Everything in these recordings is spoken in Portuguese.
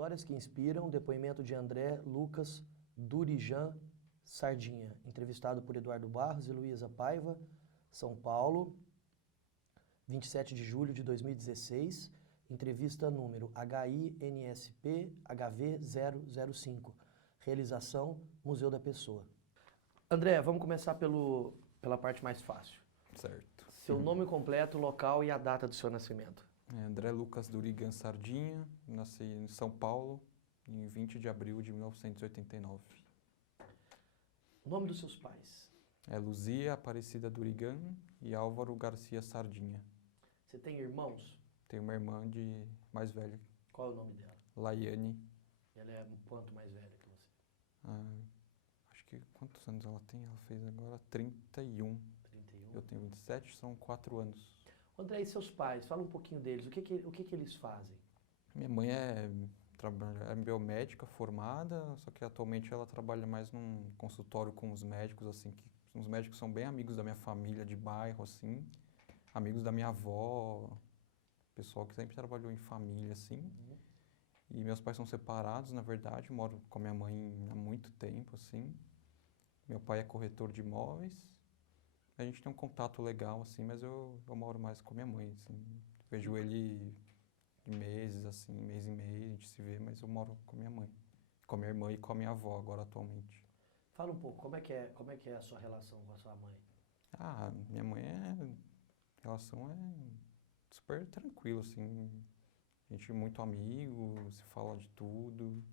Histórias que inspiram, depoimento de André Lucas Durijan Sardinha, entrevistado por Eduardo Barros e Luísa Paiva, São Paulo, 27 de julho de 2016, entrevista número HINSP HV005, realização Museu da Pessoa. André, vamos começar pela parte mais fácil. Certo. Seu nome completo, local e a data do seu nascimento. André Lucas Durijan Sardinha, nasci em São Paulo em 20 de abril de 1989. O nome dos seus pais? Luzia Aparecida Durijan e Álvaro Garcia Sardinha. Você tem irmãos? Tenho uma irmã mais velha, Qual é o nome dela? Laiane. Ela é quanto mais velha que você? Acho que quantos anos ela tem? Ela fez agora 31. 31. Eu tenho 27, são 4 anos. André, e seus pais? Fala um pouquinho deles. O que eles fazem? Minha mãe é biomédica formada, só que atualmente ela trabalha mais num consultório com os médicos, assim, que os médicos são bem amigos da minha família de bairro, assim, amigos da minha avó, pessoal que sempre trabalhou em família, assim. E meus pais são separados, na verdade, moro com a minha mãe há muito tempo, assim. Meu pai é corretor de imóveis. A gente tem um contato legal, assim, mas eu moro mais com a minha mãe, assim. Vejo ele de meses, assim, mês em mês, a gente se vê, mas eu moro com a minha mãe. Com a minha irmã e com a minha avó agora, atualmente. Fala um pouco, como é que é a sua relação com a sua mãe? Minha mãe a relação é super tranquila, assim. A gente é muito amigo, se fala de tudo.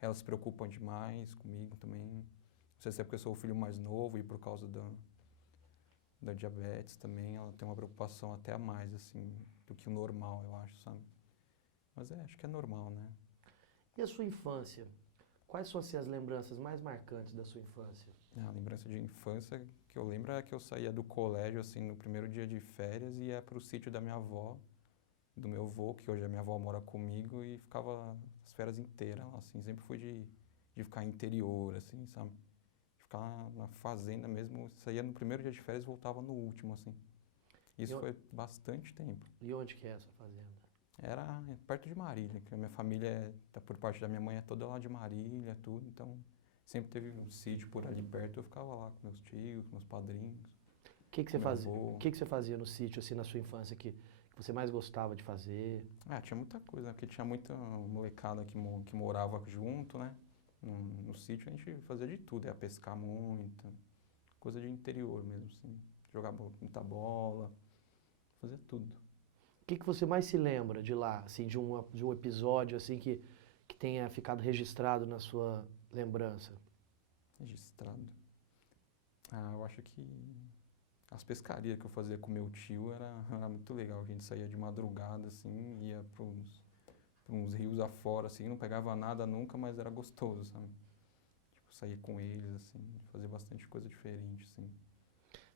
Elas se preocupam demais comigo também. Não sei se é porque eu sou o filho mais novo e por causa da diabetes também, ela tem uma preocupação até a mais, assim, do que o normal, eu acho, sabe? Mas acho que é normal, né? E a sua infância? Quais são assim, as lembranças mais marcantes da sua infância? A lembrança de infância que eu lembro é que eu saía do colégio, assim, no primeiro dia de férias e ia para o sítio da minha avó, do meu avô, que hoje a minha avó mora comigo, e ficava as férias inteiras, assim, sempre fui de ficar interior, assim, sabe? De ficar na fazenda mesmo, saía no primeiro dia de férias e voltava no último, assim. Isso foi bastante tempo. E onde que é essa fazenda? Era perto de Marília, que a minha família, por parte da minha mãe, é toda lá de Marília, tudo, então sempre teve um sítio por ali perto, eu ficava lá com meus tios, com meus padrinhos. O que você fazia? Avô. O que você fazia no sítio, assim, na sua infância, que você mais gostava de fazer? Tinha muita coisa, porque tinha muita molecada que morava junto, né? No sítio a gente fazia de tudo, ia pescar muito, coisa de interior mesmo, assim. Jogar muita bola, fazia tudo. O que você mais se lembra de lá, assim, de um episódio assim que tenha ficado registrado na sua lembrança? Registrado. Eu acho que as pescarias que eu fazia com meu tio era muito legal. A gente saía de madrugada, assim, ia para uns rios afora, assim, não pegava nada nunca, mas era gostoso, sabe? Tipo, saía com eles, assim, fazer bastante coisa diferente, assim.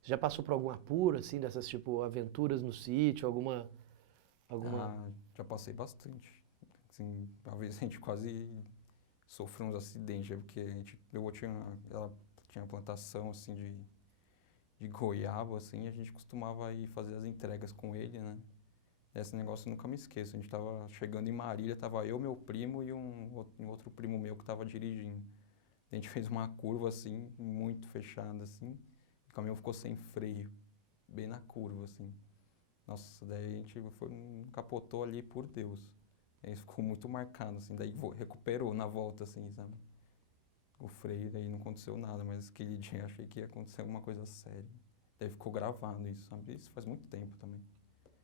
Você já passou por algum apuro, assim, dessas, tipo, aventuras no sítio, alguma... Já passei bastante. Assim, talvez a gente quase sofreu uns acidentes, porque ela tinha plantação, assim, de goiaba, assim, e a gente costumava ir fazer as entregas com ele, né? Esse negócio eu nunca me esqueço. A gente tava chegando em Marília, tava eu, meu primo e um outro primo meu que tava dirigindo. A gente fez uma curva, assim, muito fechada, assim, e o caminhão ficou sem freio, bem na curva, assim. Nossa, daí a gente capotou ali por Deus. Aí ficou muito marcado, assim, daí recuperou na volta, assim, sabe? O freio, daí não aconteceu nada, mas aquele dia eu achei que ia acontecer alguma coisa séria. Daí ficou gravado isso, sabe? Isso faz muito tempo também.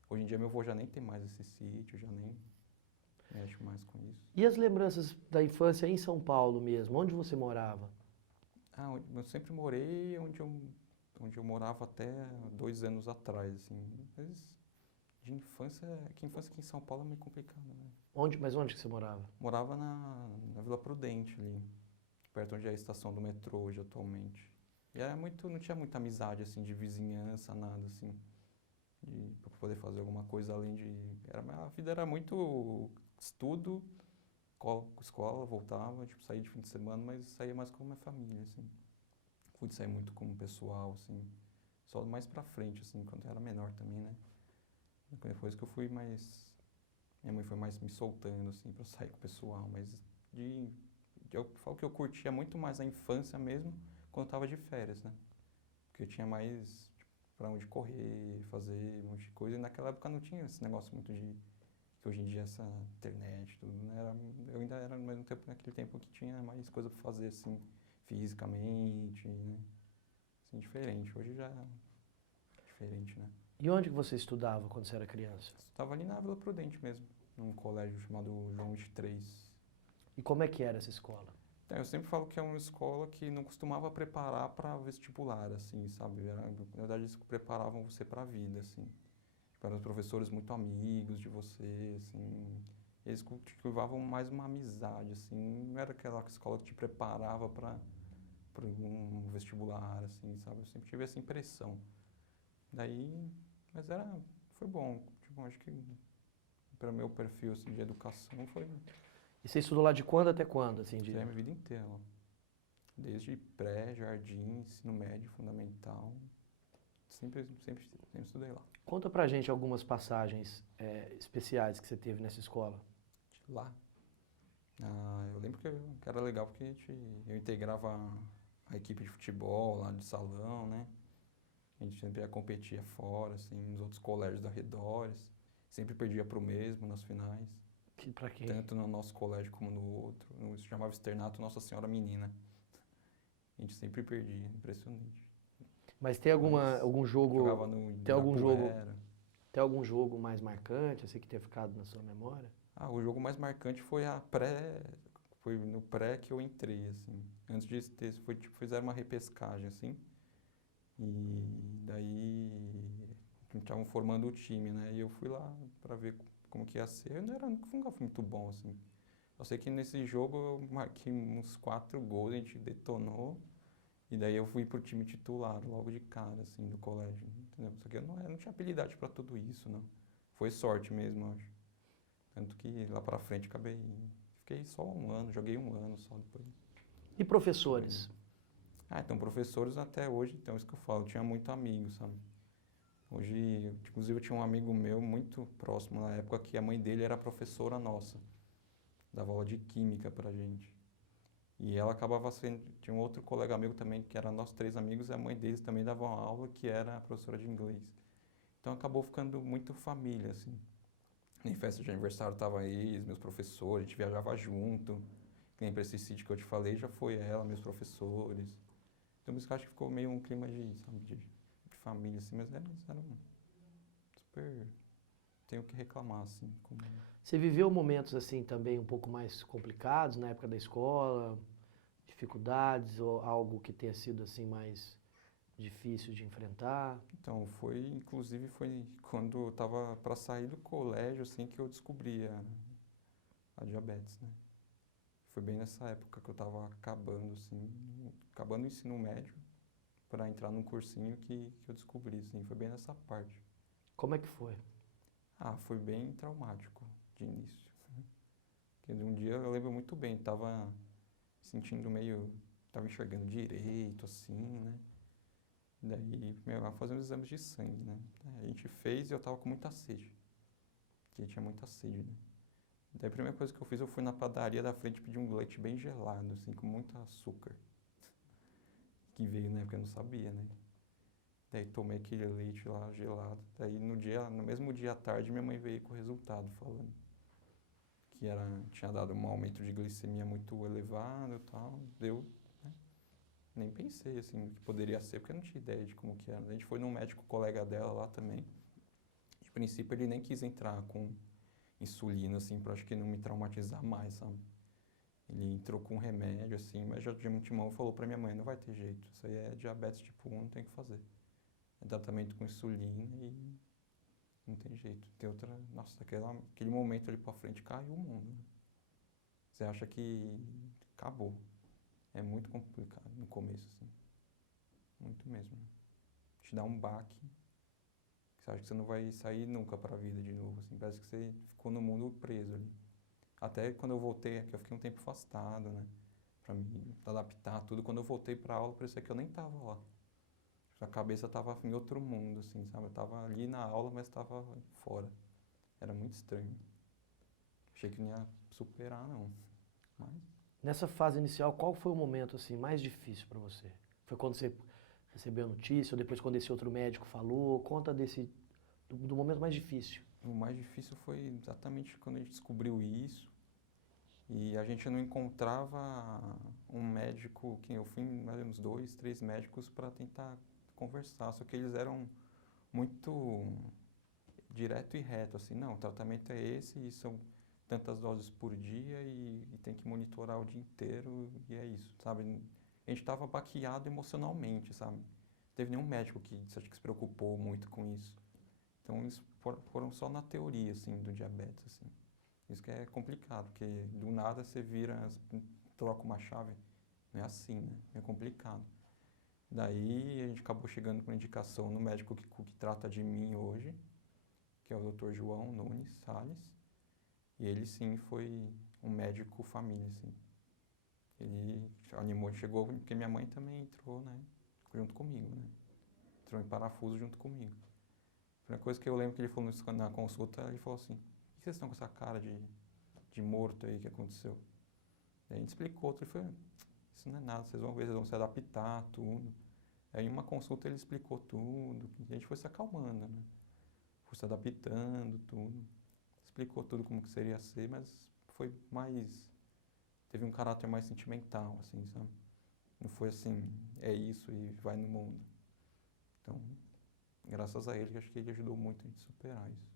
Hoje em dia meu avô já nem tem mais esse sítio, já nem mexe mais com isso. E as lembranças da infância em São Paulo mesmo? Onde você morava? Eu sempre morei onde eu morava até 2 anos atrás, assim. Mas de infância, que infância aqui em São Paulo é meio complicado, né? Mas onde que você morava? Morava na Vila Prudente ali, perto onde é a estação do metrô hoje atualmente. E não tinha muita amizade, assim, de vizinhança, nada, assim, para poder fazer alguma coisa além a vida era muito estudo, escola, voltava, tipo, saía de fim de semana, mas saía mais com a minha família, assim. Fui sair muito com o pessoal, assim, só mais pra frente, assim, quando eu era menor também, né? Depois que eu fui mais Minha mãe foi mais me soltando, assim, pra sair com o pessoal, mas eu falo que eu curtia muito mais a infância mesmo quando eu tava de férias, né? Porque eu tinha mais pra onde correr, fazer um monte de coisa, e naquela época não tinha esse negócio muito de que hoje em dia essa internet, tudo, né? Eu ainda era no mesmo tempo, naquele tempo que tinha mais coisa pra fazer, assim, fisicamente, né? Assim, diferente. Hoje já é diferente, né? E onde que você estudava quando você era criança? Estava ali na Vila Prudente mesmo, num colégio chamado João 23. E como é que era essa escola? Então, eu sempre falo que é uma escola que não costumava preparar para vestibular, assim, sabe? Na verdade, eles preparavam você para a vida, assim. Tipo, eram professores muito amigos de você, assim. Eles cultivavam mais uma amizade, assim. Não era aquela escola que te preparava para um vestibular, assim, sabe? Eu sempre tive essa impressão. Daí, mas foi bom. Tipo, acho que para o meu perfil, assim, de educação foi. E você estudou lá de quando até quando, assim, de... Estudei a minha vida inteira, ó. Desde pré, jardim, ensino médio, fundamental. Sempre estudei lá. Conta pra gente algumas passagens especiais que você teve nessa escola. Lá? Eu lembro que era legal porque eu integrava a equipe de futebol lá de salão, né? A gente sempre ia competir fora, assim, nos outros colégios arredores. Sempre perdia pro mesmo nas finais. Pra quê? Tanto no nosso colégio como no outro. Isso chamava externato Nossa Senhora Menina. A gente sempre perdia, impressionante. Mas tem Mas algum jogo, jogava no tem algum jogo, Ibirapuera. tem algum jogo mais marcante, assim, que tenha ficado na sua memória? O jogo mais marcante foi no pré que eu entrei, assim. Antes disso, foi, tipo, fizeram uma repescagem, assim. E daí estavam formando o time, né? E eu fui lá pra ver como que ia ser. Eu nunca fui muito bom, assim. Eu sei que nesse jogo eu marquei uns 4 gols, a gente detonou. E daí eu fui pro time titular logo de cara, assim, do colégio, entendeu? Só que eu não tinha habilidade pra tudo isso, não. Foi sorte mesmo, eu acho. Tanto que lá pra frente fiquei só um ano, joguei um ano só depois. E professores? Então professores até hoje, então isso que eu falo, eu tinha muito amigo, sabe? Hoje, inclusive eu tinha um amigo meu muito próximo na época que a mãe dele era professora nossa, dava aula de química pra gente. E ela acabava sendo, tinha um outro colega amigo também, que eram nós 3 amigos, e a mãe deles também dava uma aula, que era professora de inglês. Então acabou ficando muito família, assim. Em festa de aniversário tava eles, meus professores, a gente viajava junto. Que nem pra esse sítio que eu te falei, já foi ela, meus professores. Então, por isso que eu acho que ficou meio um clima sabe, de família, assim, mas era super... Tenho que reclamar, assim. Você viveu momentos, assim, também um pouco mais complicados na época da escola? Dificuldades ou algo que tenha sido, assim, mais difícil de enfrentar? Então, inclusive, foi quando eu tava para sair do colégio, assim, que eu descobri a diabetes, né? Foi bem nessa época que eu tava acabando, assim, acabando o ensino médio, para entrar num cursinho que eu descobri, assim, foi bem nessa parte. Como é que foi? Foi bem traumático de início. Porque de um dia eu lembro muito bem, tava tava enxergando direito, assim, né? Daí, fazer uns exames de sangue, né? A gente fez e eu tava com muita sede. Porque tinha muita sede, né? Daí a primeira coisa que eu fiz, eu fui na padaria da frente e pedi um leite bem gelado, assim, com muito açúcar. Que veio, né? Porque eu não sabia, né? Daí tomei aquele leite lá gelado. Daí no mesmo dia à tarde, minha mãe veio com o resultado falando que tinha dado um aumento de glicemia muito elevado e tal. Deu, né? Nem pensei, assim, o que poderia ser, porque eu não tinha ideia de como que era. A gente foi num médico colega dela lá também. De princípio, ele nem quis entrar com insulina, assim, pra acho que não me traumatizar mais, sabe? Ele entrou com remédio, assim, mas já de antemão falou pra minha mãe, não vai ter jeito, isso aí é diabetes tipo 1, não tem o que fazer. É tratamento com insulina e não tem jeito. Tem outra, nossa, aquele momento ali pra frente caiu o mundo, né? Você acha que acabou. É muito complicado no começo, assim. Muito mesmo, né? Te dá um baque, que você acha que você não vai sair nunca pra vida de novo, assim. Parece que você ficou no mundo preso ali. Até quando eu voltei aqui, eu fiquei um tempo afastado, né? Pra me adaptar tudo. Quando eu voltei pra aula, parecia que eu nem tava lá. A cabeça tava em outro mundo, assim, sabe? Eu tava ali na aula, mas tava fora. Era muito estranho. Achei que não ia superar, não. Mas, Nessa fase inicial, qual foi o momento assim mais difícil para você? Foi quando você recebeu a notícia, ou depois quando esse outro médico falou? Conta do momento mais difícil. o mais difícil foi exatamente quando a gente descobriu isso. E a gente não encontrava um médico, que eu fui em mais ou menos 2, 3 médicos para tentar conversar, só que eles eram muito direto e reto, assim, não, o tratamento é esse e são tantas doses por dia e tem que monitorar o dia inteiro e é isso, sabe? A gente estava baqueado emocionalmente, sabe? Não teve nenhum médico que acho que se preocupou muito com isso. Então eles foram só na teoria, assim, do diabetes, assim. Isso que é complicado, porque do nada você vira, troca uma chave. Não é assim, né? É complicado. Daí a gente acabou chegando com indicação no médico que trata de mim hoje, que é o Dr. João Nunes Salles. E ele sim foi um médico família, assim. Ele animou, chegou, porque minha mãe também entrou, né? Junto comigo, né? Entrou em parafuso junto comigo. A primeira coisa que eu lembro que ele falou na consulta, ele falou assim, por que vocês estão com essa cara de morto aí que aconteceu? Daí a gente explicou, ele falou, isso não é nada, vocês vão ver, vocês vão se adaptar, tudo. Aí em uma consulta ele explicou tudo, e a gente foi se acalmando, né? Foi se adaptando, tudo. Explicou tudo como que seria ser, mas foi mais, teve um caráter mais sentimental, assim, sabe? Não foi assim, é isso e vai no mundo. Então, graças a ele, acho que ele ajudou muito a gente superar isso.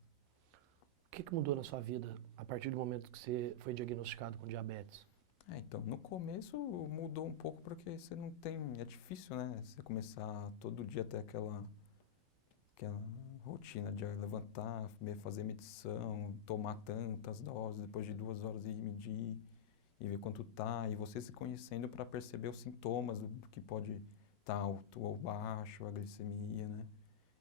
O que mudou na sua vida a partir do momento que você foi diagnosticado com diabetes? Então, no começo mudou um pouco porque você não tem, é difícil, né? Você começar todo dia a ter aquela rotina de levantar, fazer medição, tomar tantas doses, depois de 2 horas ir medir e ver quanto tá, e você se conhecendo para perceber os sintomas do que pode estar alto ou baixo, a glicemia, né?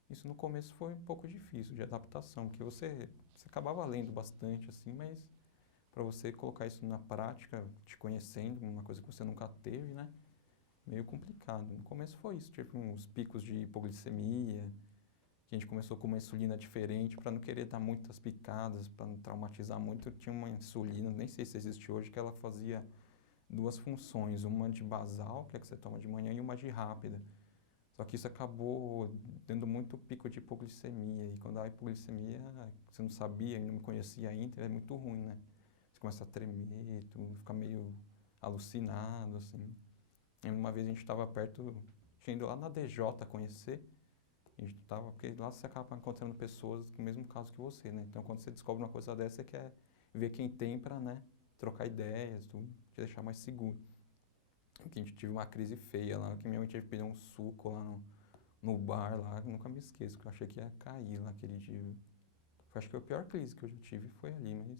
Isso no começo foi um pouco difícil de adaptação, porque você acabava lendo bastante assim, mas para você colocar isso na prática, te conhecendo, uma coisa que você nunca teve, né? Meio complicado. No começo foi isso, tipo uns picos de hipoglicemia, que a gente começou com uma insulina diferente para não querer dar muitas picadas, para não traumatizar muito. Eu tinha uma insulina, nem sei se existe hoje, que ela fazia 2 funções, uma de basal, que é que você toma de manhã, e uma de rápida. Só que isso acabou dando muito pico de hipoglicemia, e quando há hipoglicemia, você não sabia e não me conhecia ainda, é muito ruim, né? Você começa a tremer, tudo, fica meio alucinado, assim. E uma vez a gente estava perto, tinha ido lá na DJ conhecer, a gente tava, porque lá você acaba encontrando pessoas com o mesmo caso que você, né? Então, quando você descobre uma coisa dessa, você quer ver quem tem para, né, trocar ideias, tudo, te deixar mais seguro. Porque a gente tive uma crise feia lá, que minha mãe teve que pedir um suco lá no bar lá, que eu nunca me esqueço, que eu achei que ia cair lá aquele dia. Acho que a pior crise que eu já tive foi ali,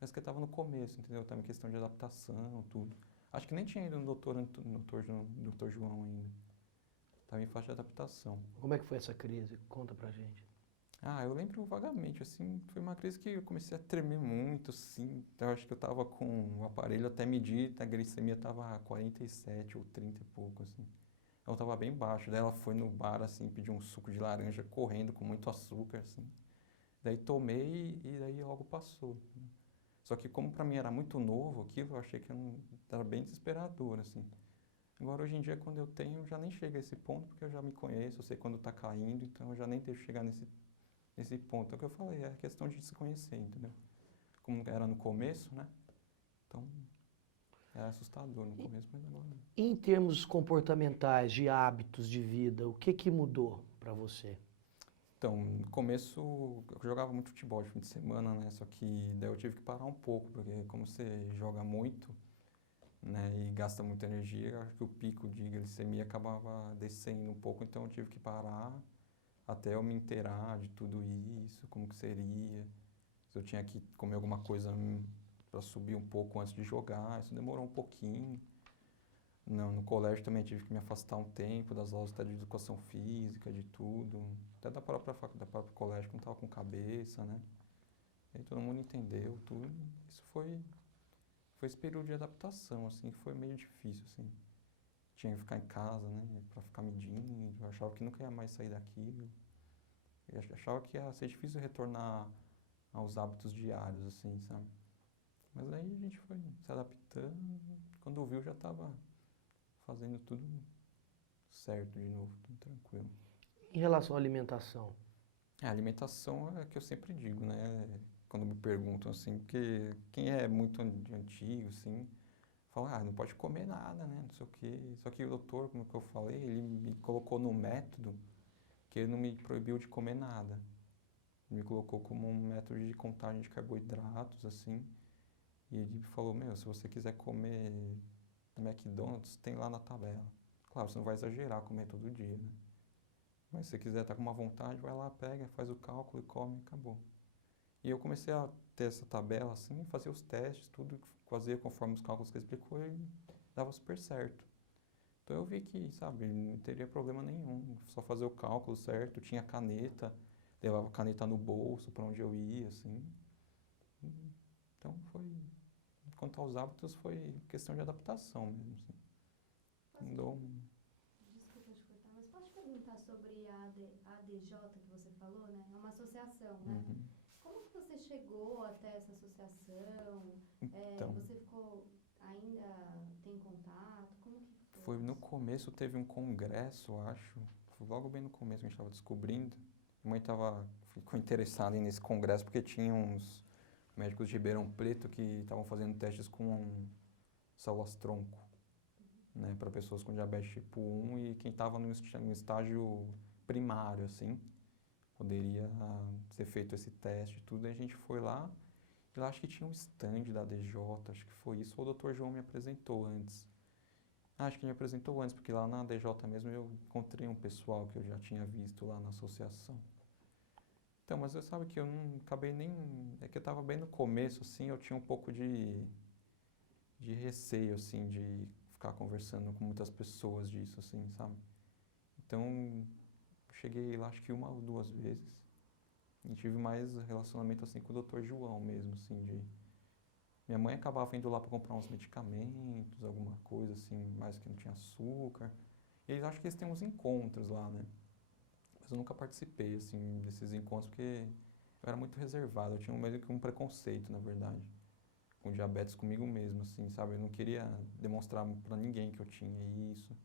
mas que eu tava no começo, entendeu? Tava em questão de adaptação, tudo. Acho que nem tinha ido no doutor João ainda. Tava em fase de adaptação. Como é que foi essa crise? Conta pra gente. Ah, eu lembro vagamente, assim, foi uma crise que eu comecei a tremer muito, assim, eu acho que eu tava com o aparelho até medir, a glicemia tava 47 ou 30 e pouco, assim. Ela tava bem baixo, daí ela foi no bar, assim, pediu um suco de laranja correndo com muito açúcar, assim. Daí tomei e daí logo passou. Só que como pra mim era muito novo aquilo, eu achei que eu não, era bem desesperador, assim. Agora, hoje em dia, quando eu tenho, eu já nem chego a esse ponto, porque eu já me conheço, eu sei quando tá caindo, então eu já nem deixo chegar nesse ponto. É o que eu falei, é a questão de se conhecer, entendeu? Como era no começo, né? Então, era assustador no começo, mas agora não. E em termos comportamentais, de hábitos de vida, o que mudou para você? Então, no começo, eu jogava muito futebol de fim de semana, né? Só que daí eu tive que parar um pouco, porque como você joga muito, né? E gasta muita energia, eu acho que o pico de glicemia acabava descendo um pouco, então eu tive que parar até eu me inteirar de tudo isso, como que seria, se eu tinha que comer alguma coisa para subir um pouco antes de jogar, isso demorou um pouquinho. Não, no colégio também tive que me afastar um tempo das aulas até de educação física, de tudo, até da própria faculdade, do próprio colégio, que não estava com cabeça, né? E aí todo mundo entendeu tudo. Isso foi esse período de adaptação, assim, que foi meio difícil, assim. Tinha que ficar em casa, né, para ficar medindo, eu achava que nunca ia mais sair daquilo. Eu achava que ia ser difícil retornar aos hábitos diários, assim, sabe? Mas daí a gente foi se adaptando, quando viu já estava fazendo tudo certo de novo, tudo tranquilo. Em relação à alimentação, A alimentação é o que eu sempre digo, né? Quando me perguntam assim, porque quem é muito antigo, assim, fala, não pode comer nada, né? Não sei o quê. Só que o doutor, como que eu falei, ele me colocou no método que ele não me proibiu de comer nada. Ele me colocou como um método de contagem de carboidratos, assim. E ele falou, se você quiser comer no McDonald's, tem lá na tabela. Claro, você não vai exagerar comer todo dia, né? Mas se você quiser estar com uma vontade, vai lá, pega, faz o cálculo e come e acabou. E eu comecei a ter essa tabela assim, fazer os testes, tudo, fazia conforme os cálculos que ele explicou e dava super certo. Então eu vi que, sabe, não teria problema nenhum, só fazer o cálculo certo, tinha caneta, levava a caneta no bolso para onde eu ia, assim. Então foi, quanto aos hábitos, foi questão de adaptação mesmo, assim. Mudou. Desculpa te cortar, mas posso te perguntar sobre a ADJ que você falou, né? É uma associação, né? Uhum. Como que você chegou até essa associação? Então, Você ficou, ainda tem contato? Como que foi foi no isso? começo, teve um congresso, acho, foi logo bem no começo que a gente estava descobrindo. Minha mãe ficou interessada nesse congresso porque tinha uns médicos de Ribeirão Preto que estavam fazendo testes com células-tronco, né, para pessoas com diabetes tipo 1 e quem estava no estágio primário, assim, poderia ser feito esse teste e tudo. Aí a gente foi lá e lá acho que tinha um stand da DJ, acho que foi isso, ou o Dr. João me apresentou antes. Acho que me apresentou antes, porque lá na DJ mesmo eu encontrei um pessoal que eu já tinha visto lá na associação. Então, mas você sabe que eu não acabei nem... É que eu estava bem no começo, assim, eu tinha um pouco de receio, assim, de ficar conversando com muitas pessoas disso, assim, sabe? Então, cheguei lá acho que uma ou duas vezes e tive mais relacionamento, assim, com o Dr. João mesmo, assim, de... Minha mãe acabava indo lá para comprar uns medicamentos, alguma coisa, assim, mais que não tinha açúcar. E eles acham que eles têm uns encontros lá, né? Mas eu nunca participei, assim, desses encontros porque eu era muito reservado, eu tinha meio que um preconceito, na verdade, com diabetes comigo mesmo, assim, sabe? Eu não queria demonstrar para ninguém que eu tinha isso,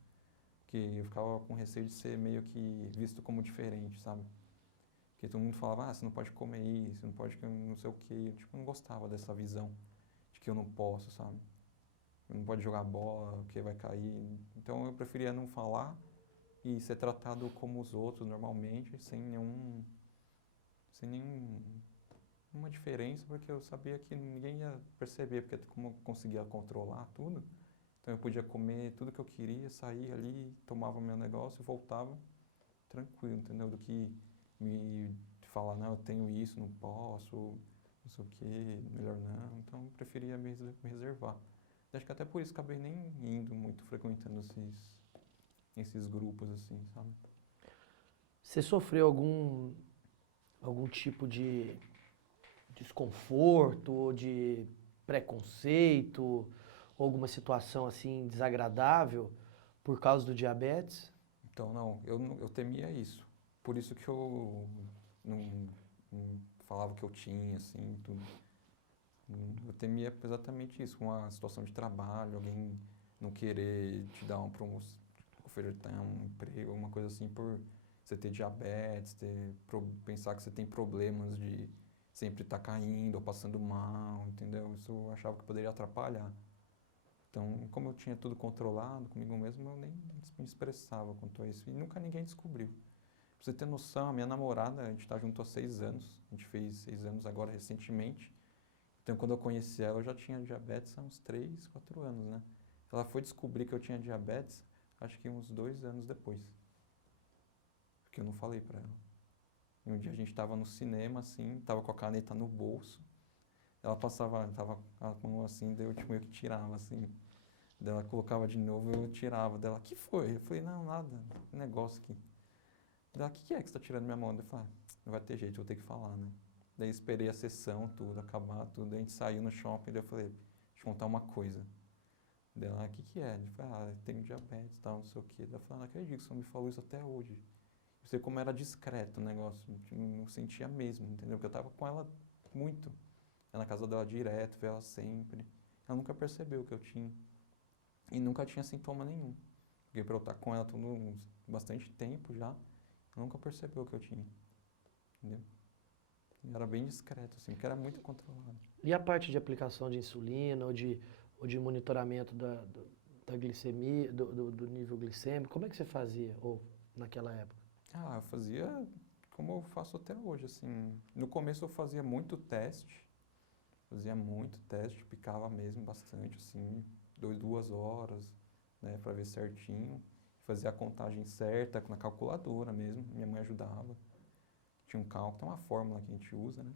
porque eu ficava com receio de ser meio que visto como diferente, sabe? Porque todo mundo falava, você não pode comer isso, você não pode não sei o quê. Eu, tipo, não gostava dessa visão de que eu não posso, sabe? Eu não pode jogar bola, porque vai cair. Então eu preferia não falar e ser tratado como os outros normalmente, sem nenhuma diferença, porque eu sabia que ninguém ia perceber, porque como eu conseguia controlar tudo, então eu podia comer tudo que eu queria, sair ali, tomava meu negócio e voltava tranquilo, entendeu? Do que me falar, não, eu tenho isso, não posso, não sei o quê, melhor não. Então eu preferia me reservar. Acho que até por isso acabei nem indo muito, frequentando esses grupos assim, sabe? você sofreu algum tipo de desconforto ou de preconceito, ou alguma situação assim desagradável por causa do diabetes? Então, eu temia isso. Por isso que eu não falava que eu tinha, assim, tudo. Eu temia exatamente isso, uma situação de trabalho, alguém não querer te dar uma promoção, oferecer um emprego, alguma coisa assim, por você ter diabetes, pensar que você tem problemas de sempre estar caindo ou passando mal, entendeu? Isso eu achava que poderia atrapalhar. Então, como eu tinha tudo controlado comigo mesmo, eu nem me expressava quanto a isso. E nunca ninguém descobriu. Pra você ter noção, a minha namorada, a gente está junto há 6 anos. A gente fez 6 anos agora recentemente. Então, quando eu conheci ela, eu já tinha diabetes há uns 3, 4 anos, né? Ela foi descobrir que eu tinha diabetes, acho que uns 2 anos depois. Porque eu não falei pra ela. E um dia a gente estava no cinema, assim, tava com a caneta no bolso. Ela passava, tava com a mão assim, daí eu tipo, meio que tirava, assim. Daí ela colocava de novo e eu tirava dela. Que foi? Eu falei, não, nada, um negócio aqui. Dela, o que é que você tá tirando minha mão? Eu falei, não vai ter jeito, eu vou ter que falar, né? Daí esperei a sessão, tudo, acabar, tudo. Daí a gente saiu no shopping, daí eu falei, deixa eu contar uma coisa. Dela, o que é? Eu falei, eu tenho diabetes, tal, não sei o quê. Daí ela falou, não acredito que você não me falou isso até hoje. Eu sei como era discreto o negócio, não sentia mesmo, entendeu? Porque eu tava com ela muito. ia na casa dela direto, via ela sempre. Ela nunca percebeu que eu tinha. E nunca tinha sintoma nenhum. Porque pra eu estar com ela bastante tempo já, ela nunca percebeu que eu tinha. Entendeu? E era bem discreto, assim, porque era muito controlado. E a parte de aplicação de insulina ou de monitoramento da glicemia, do nível glicêmico, como é que você fazia ou, naquela época? Ah, eu fazia como eu faço até hoje, assim. No começo eu fazia muito teste, picava mesmo bastante, assim, 2 horas, né, pra ver certinho. Fazia a contagem certa, na calculadora mesmo, minha mãe ajudava. Tinha um cálculo, tem uma fórmula que a gente usa, né?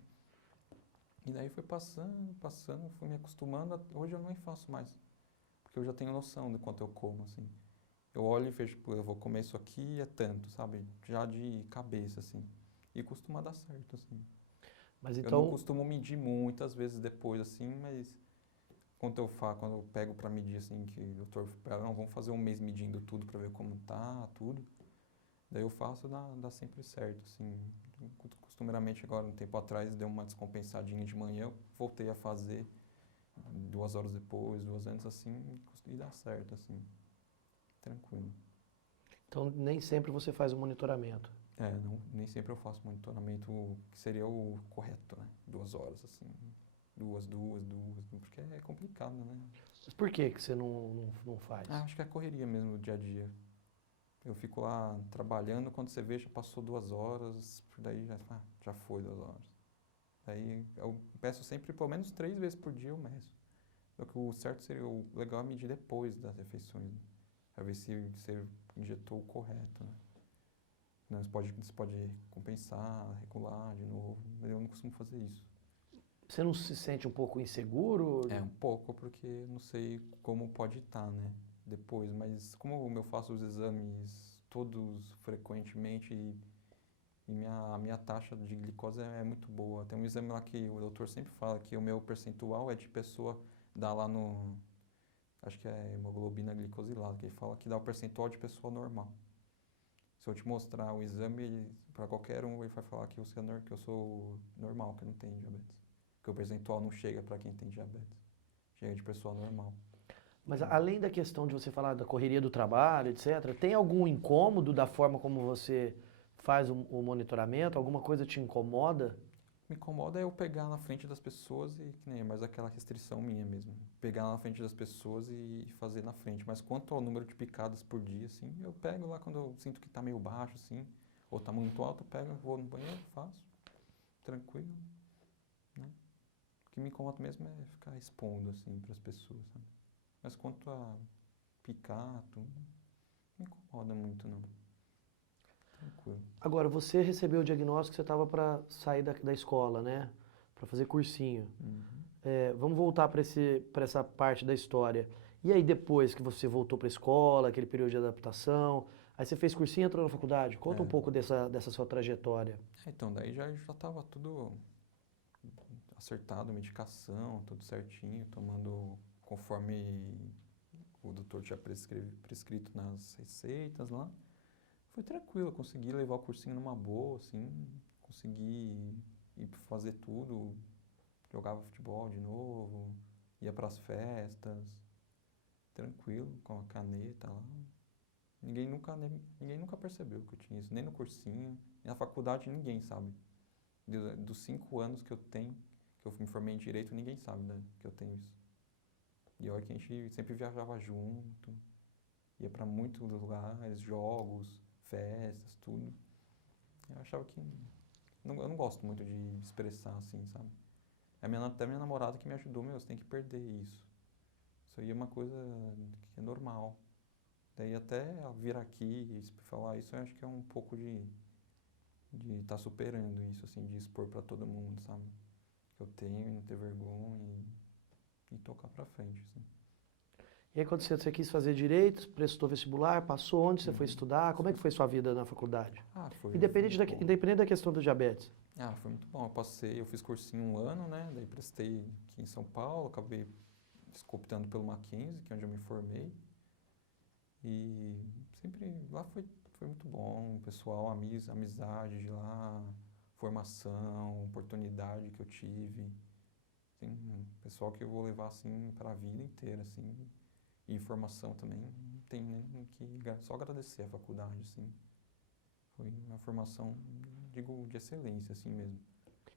E daí foi passando, fui me acostumando. Hoje eu nem faço mais, porque eu já tenho noção de quanto eu como, assim. Eu olho e vejo, tipo, eu vou comer isso aqui é tanto, sabe? Já de cabeça, assim. E costuma dar certo, assim. Mas Eu não então, costumo medir muitas vezes depois, assim, mas quando eu pego pra medir, assim, que o doutor fala, não, vamos fazer um mês medindo tudo pra ver como tá, tudo. Daí eu faço, dá sempre certo, assim. Costumeiramente agora, um tempo atrás, deu uma descompensadinha de manhã, eu voltei a fazer 2 horas depois, 2 antes, assim, e dá certo, assim. Tranquilo. então nem sempre você faz o monitoramento. Não, nem sempre eu faço monitoramento que seria o correto, né? 2 horas, assim. Duas, porque é complicado, né? Mas por que que você não faz? Acho que é a correria mesmo do dia a dia. Eu fico lá trabalhando, quando você vê, já passou 2 horas, daí já foi 2 horas. Daí eu peço sempre, pelo menos 3 vezes por dia eu meço. Só que o certo seria, o legal é medir depois das refeições, né? Pra ver se você injetou o correto, né? Não, você pode compensar, regular de novo, mas eu não costumo fazer isso. Você não se sente um pouco inseguro? Um pouco, porque não sei como pode estar, né? Depois, mas como eu faço os exames todos frequentemente e a minha taxa de glicose é muito boa. Tem um exame lá que o doutor sempre fala que o meu percentual é de pessoa, dá lá no, acho que é hemoglobina glicosilada, que ele fala que dá o percentual de pessoa normal. Se eu te mostrar o exame, para qualquer um, ele vai falar que que eu sou normal, que eu não tenho diabetes. Que o percentual não chega para quem tem diabetes. Chega de pessoa normal. Mas além da questão de você falar da correria do trabalho, etc., tem algum incômodo da forma como você faz o monitoramento? Alguma coisa te incomoda? Me incomoda é eu pegar na frente das pessoas e que nem é mais aquela restrição minha mesmo. Pegar na frente das pessoas e fazer na frente. Mas quanto ao número de picadas por dia, assim, eu pego lá quando eu sinto que tá meio baixo, assim, ou tá muito alto, eu pego, vou no banheiro, faço, tranquilo, né? O que me incomoda mesmo é ficar expondo, assim, para as pessoas, sabe? Mas quanto a picar, tudo, não me incomoda muito, não. Tranquilo. Agora, você recebeu o diagnóstico que você estava para sair da escola, né? Para fazer cursinho. Uhum. Vamos voltar para essa parte da história. E aí, depois que você voltou para a escola, aquele período de adaptação, aí você fez cursinho e entrou na faculdade. Conta um É. pouco dessa sua trajetória. Então, daí já estava tudo acertado, medicação, tudo certinho, tomando conforme o doutor tinha prescrito nas receitas lá. Foi tranquilo, eu consegui levar o cursinho numa boa, assim, consegui ir fazer tudo, jogava futebol de novo, ia para as festas, tranquilo, com a caneta lá. Ninguém nunca percebeu que eu tinha isso, nem no cursinho, e na faculdade ninguém sabe. Dos 5 anos que eu tenho, que eu me formei em Direito, ninguém sabe, né, que eu tenho isso. E olha que a gente sempre viajava junto, ia para muitos lugares, jogos, festas, tudo. Eu achava que... eu não gosto muito de expressar assim, sabe? Até minha namorada que me ajudou, meu, você tem que perder isso. Isso aí é uma coisa que é normal. Daí até ela vir aqui e falar isso, eu acho que é um pouco de estar superando isso, assim, de expor para todo mundo, sabe? Que eu tenho e não ter vergonha e tocar para frente, assim. E aí, quando você quis fazer direito, prestou vestibular, passou, onde você foi Uhum. estudar? Como é que foi sua vida na faculdade? Foi Independente muito bom. independente da questão do diabetes. Foi muito bom. Eu fiz cursinho 1 ano, né? Daí prestei aqui em São Paulo, acabei optando pelo Mackenzie, que é onde eu me formei. E sempre lá foi muito bom, pessoal, amizade de lá, formação, oportunidade que eu tive. Assim, pessoal que eu vou levar, assim, para a vida inteira, assim. E informação também, não tem nem só agradecer a faculdade, assim. Foi uma formação, digo, de excelência, assim mesmo.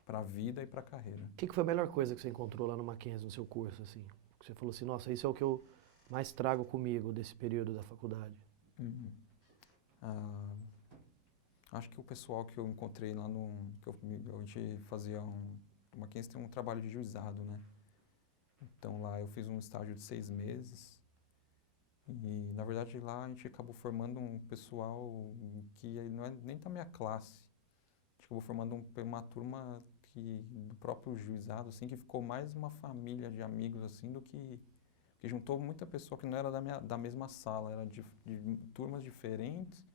Para a vida e para a carreira. O que que foi a melhor coisa que você encontrou lá no Mackenzie, no seu curso, assim? Que você falou assim, nossa, isso é o que eu mais trago comigo desse período da faculdade. Uhum. Ah, acho que o pessoal que eu encontrei lá a gente fazia o Mackenzie tem um trabalho de juizado, né? Então lá eu fiz um estágio de 6 meses e na verdade lá a gente acabou formando um pessoal que não é nem da minha classe. A gente acabou formando uma turma do próprio juizado, assim, que ficou mais uma família de amigos, assim, que juntou muita pessoa que não era da mesma sala, era de turmas diferentes,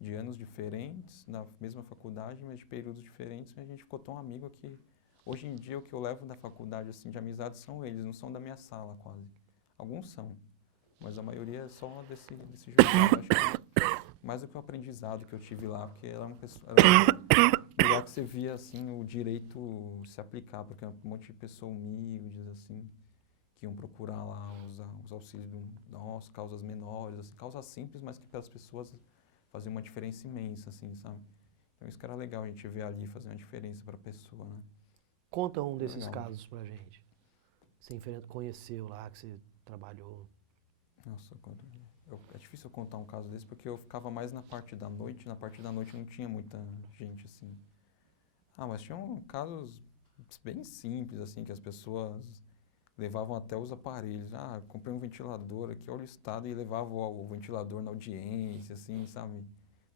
de anos diferentes, na mesma faculdade, mas de períodos diferentes, e a gente ficou tão amigo que hoje em dia o que eu levo da faculdade, assim, de amizade são eles, não são da minha sala quase. Alguns são, mas a maioria é só desse juizado. Acho que mais do que o aprendizado que eu tive lá, porque era uma pessoa, era um lugar que você via, assim, o direito se aplicar, porque era um monte de pessoas humildes, assim, que iam procurar lá os auxílios nosso, causas menores, assim, causas simples, mas que para as pessoas faziam uma diferença imensa, assim, sabe? Então isso que era legal a gente ver ali fazer uma diferença para a pessoa, né? Conta um desses Legal. casos pra gente. Você conheceu lá, que você trabalhou. Nossa, é difícil eu contar um caso desse porque eu ficava mais na parte da noite não tinha muita gente, assim. Ah, mas tinham casos bem simples, assim, que as pessoas levavam até os aparelhos. Ah, comprei um ventilador aqui, olha o estado, e levava o ventilador na audiência, assim, sabe?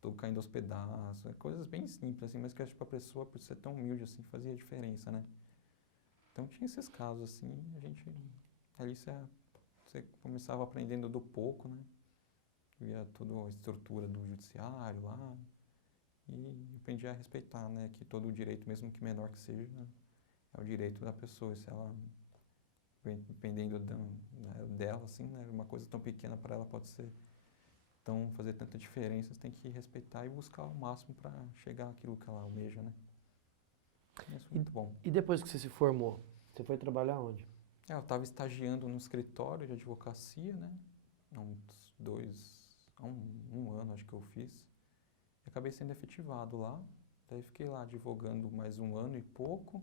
Todo caindo aos pedaços. Coisas bem simples, assim, mas que acho que a pessoa, por ser tão humilde, assim, fazia diferença, né? Então tinha esses casos, assim, ali você começava aprendendo do pouco, né? Via toda a estrutura do judiciário lá, e aprendi a respeitar, né? Que todo o direito, mesmo que menor que seja, é o direito da pessoa. E se ela, dependendo dela, assim, né? Uma coisa tão pequena para ela pode ser fazer tanta diferença, você tem que respeitar e buscar o máximo para chegar àquilo que ela almeja, né? Isso foi muito bom. E depois que você se formou, você foi trabalhar onde? Eu estava estagiando num escritório de advocacia, né? Há um ano acho que eu fiz. E acabei sendo efetivado lá. Daí fiquei lá advogando mais um ano e pouco.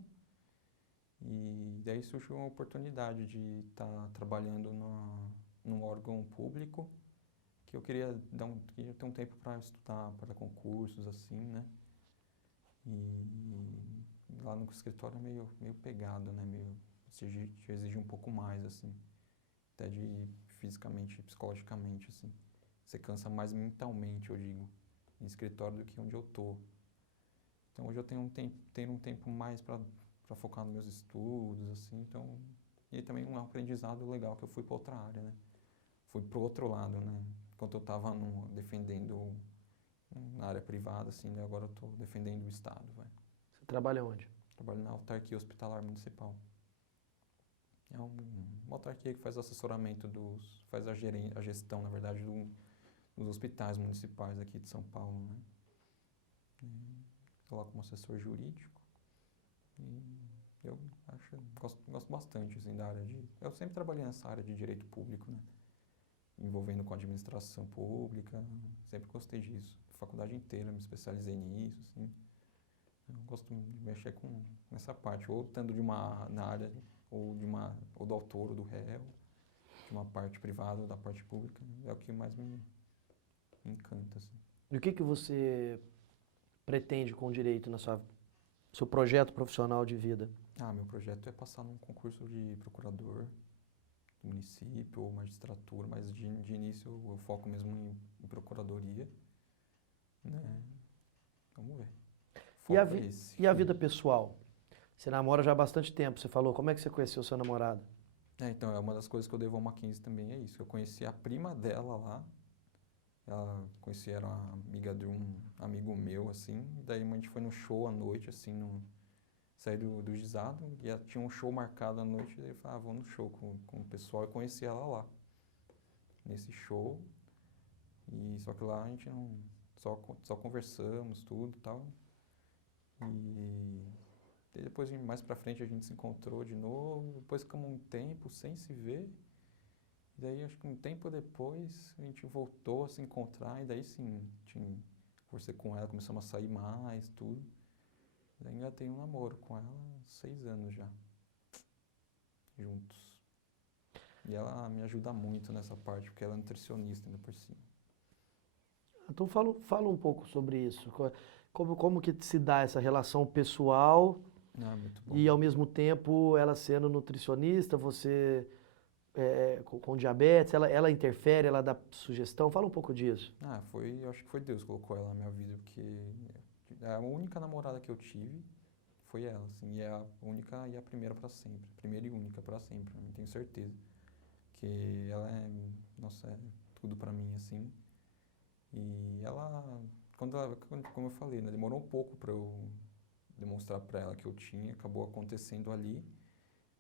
E daí surgiu uma oportunidade de estar trabalhando num órgão público que eu queria ter um tempo para estudar para concursos, assim, né? E lá no escritório é meio pegado, né? Te exige um pouco mais, assim. Até de fisicamente e psicologicamente, assim. Você cansa mais mentalmente, eu digo, em escritório do que onde eu tô. Então hoje eu tenho um tempo mais para focar nos meus estudos, assim, então... E também um aprendizado legal que eu fui para outra área, né? Fui para o outro lado, né? Enquanto eu estava defendendo na área privada, assim, né? Agora eu estou defendendo o Estado, vai. Você trabalha onde? Trabalho na autarquia hospitalar municipal. É uma autarquia que faz assessoramento faz a gestão, na verdade, dos hospitais municipais aqui de São Paulo, né? Estou lá como assessor jurídico e eu gosto bastante, assim, da área eu sempre trabalhei nessa área de direito público, né? Envolvendo com administração pública, sempre gostei disso. A faculdade inteira me especializei nisso, assim. Eu gosto de mexer nessa parte, ou estando na área, ou do autor ou do réu, de uma parte privada ou da parte pública, é o que mais me encanta, assim. E o que você pretende com o direito na seu projeto profissional de vida? Meu projeto é passar num concurso de procurador do município ou magistratura, mas de início eu foco mesmo em procuradoria, né? Vamos ver. Foco é esse. E a vida pessoal? Você namora já há bastante tempo, você falou. Como é que você conheceu seu namorado? Então, é uma das coisas que eu devo ao Mackenzie também, é isso. Eu conheci a prima dela lá, era uma amiga de um amigo meu, assim, e daí a gente foi no show à noite, assim, saí do juizado, e tinha um show marcado à noite, e eu falei, vou no show com o pessoal, e conheci ela lá, nesse show, e só que lá a gente só conversamos, tudo e tal, e depois, mais pra frente, a gente se encontrou de novo. Depois ficamos um tempo sem se ver. E daí, acho que um tempo depois, a gente voltou a se encontrar. E daí, sim, conversei com ela, começamos a sair mais, tudo. E daí ainda tenho um namoro com ela há 6 anos já, juntos. E ela me ajuda muito nessa parte, porque ela é nutricionista ainda por cima. Então fala um pouco sobre isso. Como que se dá essa relação pessoal Ah, muito bom. e ao mesmo tempo ela sendo nutricionista, você com diabetes, ela interfere, ela dá sugestão? Fala um pouco disso. Ah, eu acho que foi Deus que colocou ela na minha vida, porque a única namorada que eu tive foi ela, assim, e é a única e a primeira pra sempre, primeira e única pra sempre, eu tenho certeza. Que ela nossa, é tudo pra mim, assim. E ela, como eu falei, né, demorou um pouco pra eu demonstrar pra ela que eu tinha, acabou acontecendo ali,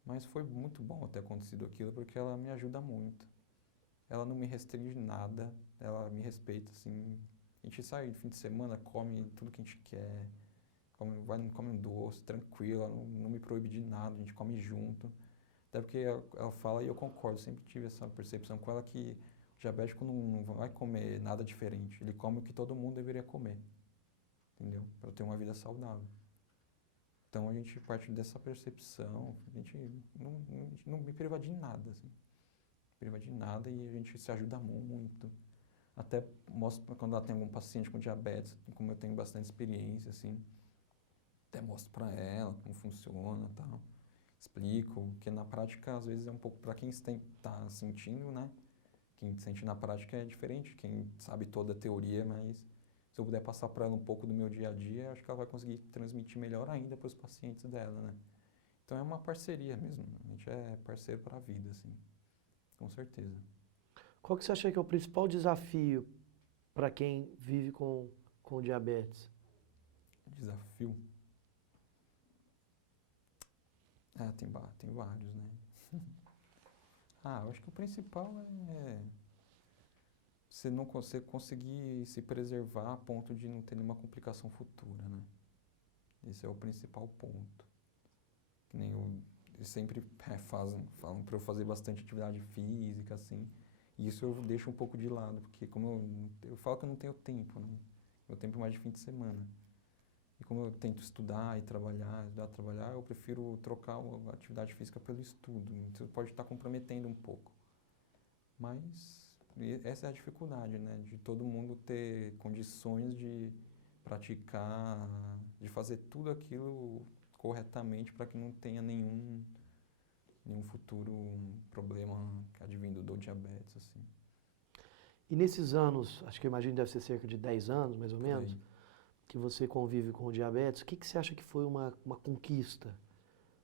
mas foi muito bom ter acontecido aquilo, porque ela me ajuda muito. Ela não me restringe nada, ela me respeita, assim. A gente sai no fim de semana, come tudo que a gente quer, come um doce, tranquilo, ela não me proíbe de nada, a gente come junto. Até porque ela fala, e eu concordo, sempre tive essa percepção com ela, que o diabético não vai comer nada diferente, ele come o que todo mundo deveria comer, entendeu? Para ter uma vida saudável. Então a gente parte dessa percepção, a gente não me priva de nada, assim. Priva de nada e a gente se ajuda muito. Até mostro quando ela tem algum paciente com diabetes, como eu tenho bastante experiência, assim, até mostro para ela como funciona e tal. Explico, que na prática às vezes é um pouco para quem está sentindo, né? Quem sente na prática é diferente, quem sabe toda a teoria, mas se eu puder passar para ela um pouco do meu dia a dia, acho que ela vai conseguir transmitir melhor ainda para os pacientes dela, né? Então é uma parceria mesmo, a gente é parceiro para a vida, assim, com certeza. Qual que você acha que é o principal desafio para quem vive com diabetes? Desafio? Ah, tem vários, né? Eu acho que o principal é você conseguir se preservar a ponto de não ter nenhuma complicação futura, né? Esse é o principal ponto. Que nem eles sempre falam para eu fazer bastante atividade física, assim. E isso eu deixo um pouco de lado, porque como eu falo que eu não tenho tempo, né? Meu tempo é mais de fim de semana. E como eu tento estudar e trabalhar, eu prefiro trocar a atividade física pelo estudo. Isso pode estar comprometendo um pouco. Mas essa é a dificuldade, né? De todo mundo ter condições de praticar, de fazer tudo aquilo corretamente para que não tenha nenhum futuro problema advindo do diabetes, assim. E nesses anos, acho que eu imagino que deve ser cerca de 10 anos, mais ou Por menos, aí. que você convive com o diabetes, o que você acha que foi uma conquista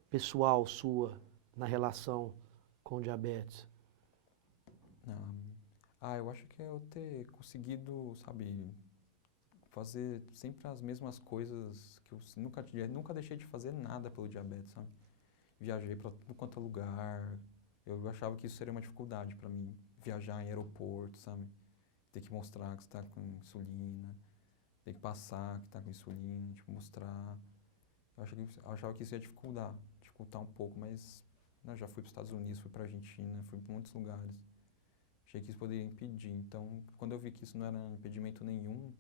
pessoal sua na relação com o diabetes? Eu acho que é eu ter conseguido, sabe, fazer sempre as mesmas coisas que eu nunca deixei de fazer nada pelo diabetes, sabe? Viajei para tudo quanto é lugar. Eu achava que isso seria uma dificuldade para mim, viajar em aeroporto, sabe? Ter que mostrar que você está com insulina, ter que passar que está com insulina, tipo, mostrar. Eu achava que isso ia dificultar um pouco, mas eu já fui para os Estados Unidos, fui para a Argentina, fui para muitos lugares. Achei que isso poderia impedir. Então, quando eu vi que isso não era impedimento nenhum,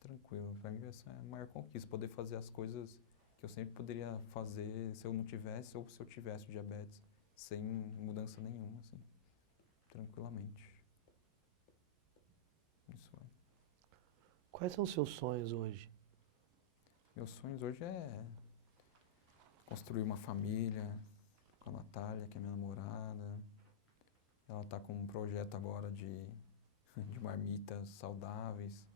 tranquilo. Para mim, essa é a maior conquista, poder fazer as coisas que eu sempre poderia fazer se eu não tivesse ou se eu tivesse diabetes, sem mudança nenhuma, assim, tranquilamente. Isso é. Quais são os seus sonhos hoje? Meus sonhos hoje é construir uma família com a Natália, que é minha namorada. Ela está com um projeto agora de marmitas saudáveis.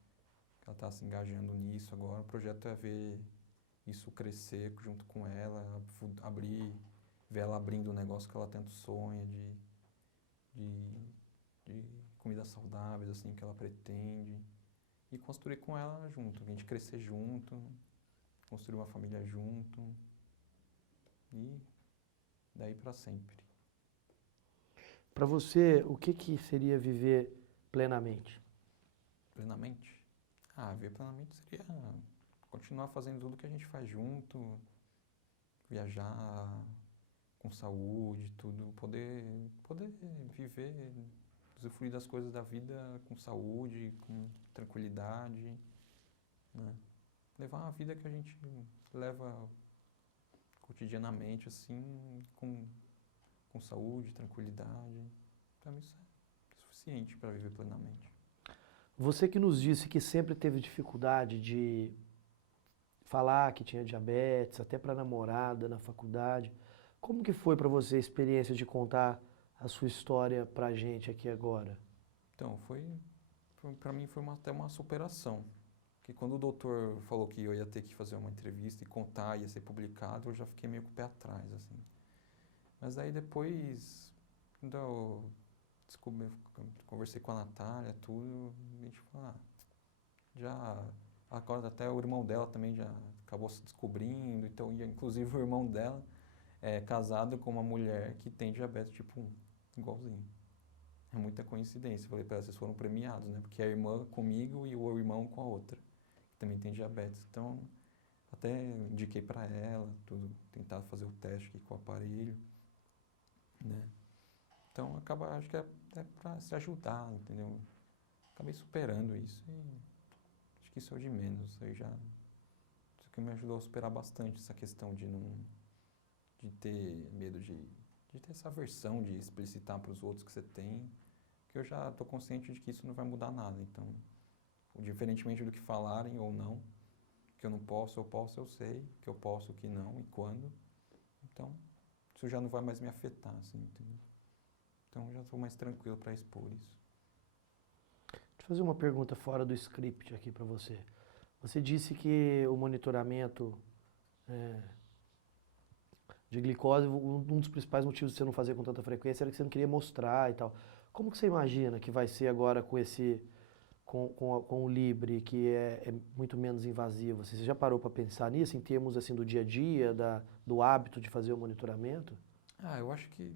Ela está se engajando nisso agora. O projeto é ver isso crescer junto com ela, ver ela abrindo um negócio que ela tanto sonha de comidas saudáveis, assim, que ela pretende. E construir com ela junto, a gente crescer junto, construir uma família junto e daí para sempre. Para você, o que seria viver plenamente? Plenamente? Viver plenamente seria continuar fazendo tudo que a gente faz junto, viajar com saúde, tudo, poder viver, usufruir das coisas da vida com saúde, com tranquilidade, né? Levar uma vida que a gente leva cotidianamente, assim, com saúde, tranquilidade. Para mim isso é suficiente para viver plenamente. Você que nos disse que sempre teve dificuldade de falar que tinha diabetes, até para namorada na faculdade, como que foi para você a experiência de contar a sua história pra gente aqui agora? Então, para mim foi até uma superação. Porque quando o doutor falou que eu ia ter que fazer uma entrevista e contar, ia ser publicado, eu já fiquei meio com o pé atrás, assim. Mas aí depois, quando eu conversei com a Natália, tudo, a gente falou, agora até o irmão dela também já acabou se descobrindo, então, inclusive o irmão dela é casado com uma mulher que tem diabetes tipo 1, igualzinho. É muita coincidência. Eu falei para ela, vocês foram premiados, né? Porque a irmã comigo e o irmão com a outra, que também tem diabetes. Então, até indiquei para ela, tudo, tentar fazer o teste aqui com o aparelho, né? Então, acho que é para se ajudar, entendeu? Acabei superando isso e acho que isso é o de menos. Isso que me ajudou a superar bastante essa questão de ter medo de ter essa aversão de explicitar para os outros que você tem, que eu já estou consciente de que isso não vai mudar nada. Então, diferentemente do que falarem ou não, que eu não posso, eu sei, que eu posso, que não e quando. Então, isso já não vai mais me afetar, assim, entendeu? Então, já estou mais tranquilo para expor isso. Deixa eu fazer uma pergunta fora do script aqui para você. Você disse que o monitoramento de glicose, um dos principais motivos de você não fazer com tanta frequência era que você não queria mostrar e tal. Como que você imagina que vai ser agora com o Libre, que é muito menos invasivo? Você já parou para pensar nisso, em termos assim, do dia a dia, do hábito de fazer o monitoramento? Eu acho que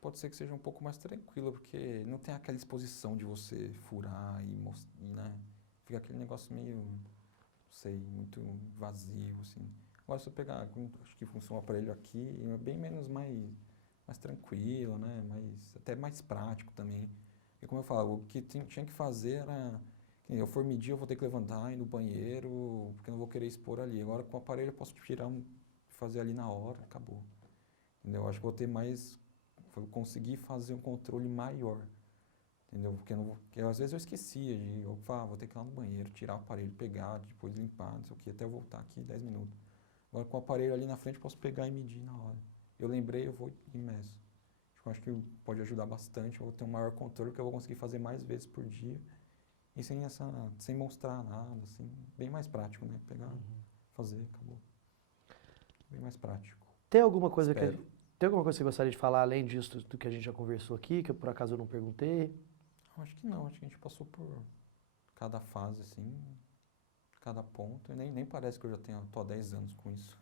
pode ser que seja um pouco mais tranquilo, porque não tem aquela exposição de você furar e né? Fica aquele negócio meio, não sei, muito vazio, assim. Agora, se eu pegar, acho que funciona o aparelho aqui, é bem menos mais tranquilo, né? Até mais prático também. E como eu falo, o que tinha que fazer era, eu for medir, eu vou ter que levantar, ir no banheiro, porque eu não vou querer expor ali. Agora, com o aparelho, eu posso tirar, fazer ali na hora, acabou. Entendeu? Eu acho que vou conseguir fazer um controle maior. Entendeu? Porque às vezes eu esquecia vou ter que ir lá no banheiro, tirar o aparelho, pegar, depois limpar, não sei o que, até eu voltar aqui 10 minutos. Agora com o aparelho ali na frente eu posso pegar e medir na hora. Eu lembrei, eu vou e meço. Eu acho que pode ajudar bastante, eu vou ter um maior controle, porque eu vou conseguir fazer mais vezes por dia. E sem mostrar nada, assim, bem mais prático, né? Pegar, fazer, acabou. Bem mais prático. Tem alguma coisa Espero. Tem alguma coisa que você gostaria de falar além disso do que a gente já conversou aqui, que por acaso eu não perguntei? Acho que não, acho que a gente passou por cada fase, assim, cada ponto. E nem parece que eu já tô há 10 anos com isso.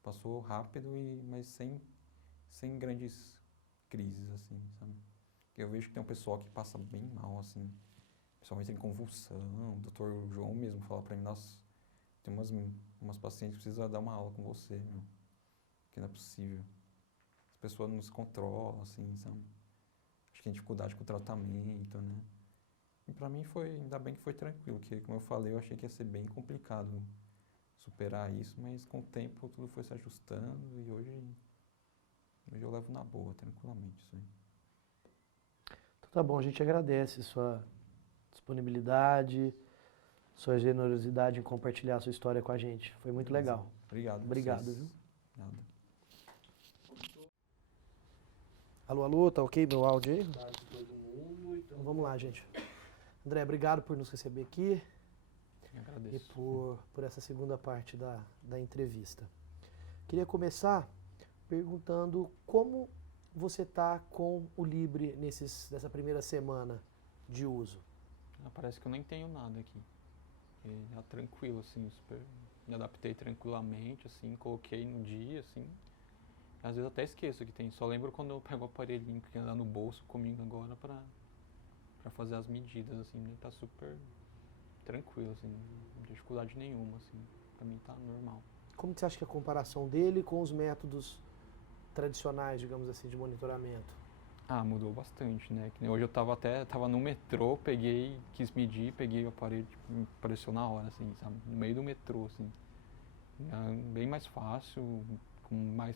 Passou rápido, mas sem grandes crises, assim, sabe? Eu vejo que tem um pessoal que passa bem mal, assim. Principalmente em convulsão. O Dr. João mesmo fala pra mim, nossa, tem umas pacientes que precisam dar uma aula com você, meu. Que não é possível. As pessoas não se controlam, assim, sabe? Acho que tem dificuldade com o tratamento, né? E pra mim ainda bem que foi tranquilo, porque como eu falei, eu achei que ia ser bem complicado superar isso, mas com o tempo tudo foi se ajustando e hoje eu levo na boa, tranquilamente isso aí. Então tá bom, a gente agradece sua disponibilidade, sua generosidade em compartilhar a sua história com a gente. Foi muito legal. Obrigado. Obrigado, Vocês. viu? Nada. Alô, alô, tá ok meu áudio aí? Tá de todo mundo. Então vamos lá, gente. André, obrigado por nos receber aqui. Eu agradeço. E por essa segunda parte da entrevista. Queria começar perguntando como você está com o Libre nessa primeira semana de uso. Parece que eu nem tenho nada aqui. É tranquilo, assim, super. Me adaptei tranquilamente, assim, coloquei no dia, assim. Às vezes até esqueço que tem, só lembro quando eu pego o aparelhinho que anda no bolso comigo agora pra fazer as medidas, assim, né? Tá super tranquilo, assim, não tem dificuldade nenhuma, assim, pra mim tá normal. Como que você acha que é a comparação dele com os métodos tradicionais, digamos assim, de monitoramento? Ah, mudou bastante, né? Que nem hoje eu tava no metrô, quis medir, peguei o aparelho, tipo, me apareceu na hora, assim, sabe? No meio do metrô, assim. Bem mais fácil,